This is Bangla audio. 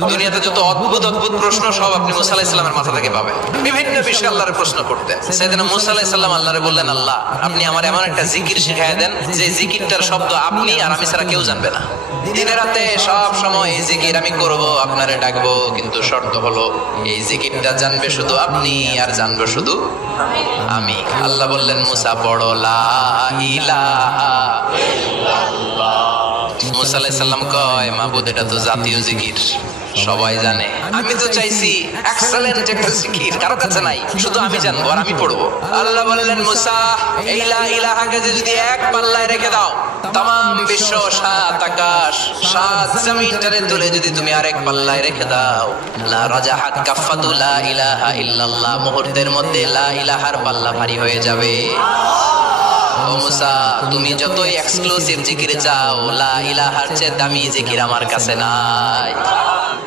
দুনিয়াতে যত অদ্ভুত অদ্ভুত প্রশ্ন সব আপনি মুসা আলাইহিস সালামের মাথা থেকে পাবেন। বিভিন্ন বিষয়ে আল্লাহর প্রশ্ন করতেন। সেদিন মুসা আলাইহিস সালাম আল্লাহরে বললেন, আল্লাহ আপনি আমার এমন একটা জিকির শিখায় দেন যে জিকিরটার শব্দ আপনি আর আমি ছাড়া কেউ জানবে না। দিনে রাতে সব সময় এই জিকির আমি করব, আপনারে ডাকবো, কিন্তু শর্ত হলো এই জিকিরটা জানবে শুধু আপনি আর জানবে শুধু আমি। আল্লাহ বললেন, মুসা পড়ো লা ইলাহা ইল্লাল্লাহ। মুসা আলাইহিস সালাম কয়, মাবুদ এটা তো জাতীয় জিকির, সবাই জানে। আমি তো চাইছি এক্সেলেন্ট একটা জিকির, কারো কাছে নাই, শুধু আমি জানবো আর আমি পড়বো। আল্লাহ বললেন, মুসা এই লা ইলাহাকে যদি এক পাল্লায় রেখে দাও, तमाम বিশ্ব, সাত আকাশ, সাত জমিনটারে তুলে যদি তুমি আরেক পাল্লায় রেখে দাও, লা রাজাহাত কাফাতু লা ইলাহা ইল্লাল্লাহ, মুহূর্তের মধ্যে লা ইলাহার পাল্লা ভারী হয়ে যাবে। ও মুসা, তুমি যতই এক্সক্লুসিভ জিকির চাও, লা ইলাহার চেয়ে দামি জিকির আমার কাছে নাই।